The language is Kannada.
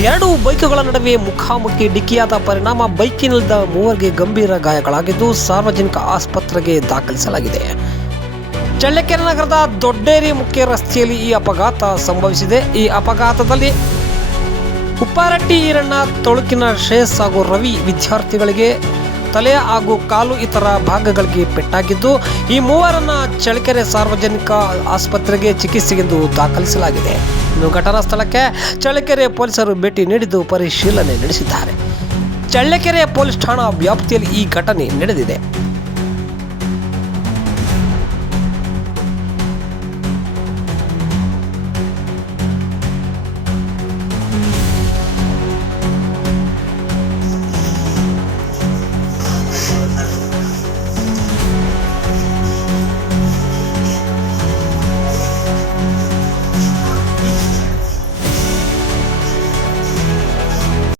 ಎರಡು ಬೈಕ್ಗಳ ನಡುವೆ ಮುಖಾಮುಖಿ ಡಿಕ್ಕಿಯಾದ ಪರಿಣಾಮ ಬೈಕಿನಲ್ಲಿದ್ದ ಮೂವರಿಗೆ ಗಂಭೀರ ಗಾಯಗಳಾಗಿದ್ದು ಸಾರ್ವಜನಿಕ ಆಸ್ಪತ್ರೆಗೆ ದಾಖಲಿಸಲಾಗಿದೆ. ಚಳ್ಳಕೆರೆ ನಗರದ ದೊಡ್ಡೇರಿ ಮುಖ್ಯ ರಸ್ತೆಯಲ್ಲಿ ಈ ಅಪಘಾತ ಸಂಭವಿಸಿದೆ. ಈ ಅಪಘಾತದಲ್ಲಿ ಉಪ್ಪಾರಟ್ಟಿ ಈರಣ್ಣ ತಾಲೂಕಿನ ಶ್ರೇಯಸ್ ಹಾಗೂ ರವಿ ವಿದ್ಯಾರ್ಥಿಗಳಿಗೆ ತಲೆ ಹಾಗೂ ಕಾಲು ಇತರ ಭಾಗಗಳಿಗೆ ಪೆಟ್ಟಾಗಿದ್ದು, ಈ ಮೂವರನ್ನು ಚಳ್ಳಕೆರೆ ಸಾರ್ವಜನಿಕ ಆಸ್ಪತ್ರೆಗೆ ಚಿಕಿತ್ಸೆಗೆಂದು ದಾಖಲಿಸಲಾಗಿದೆ. ಇನ್ನು ಘಟನಾ ಸ್ಥಳಕ್ಕೆ ಚಳ್ಳಕೆರೆ ಪೊಲೀಸರು ಭೇಟಿ ನೀಡಿದ್ದು ಪರಿಶೀಲನೆ ನಡೆಸಿದ್ದಾರೆ. ಚಳ್ಳಕೆರೆ ಪೊಲೀಸ್ ಠಾಣಾ ವ್ಯಾಪ್ತಿಯಲ್ಲಿ ಈ ಘಟನೆ ನಡೆದಿದೆ.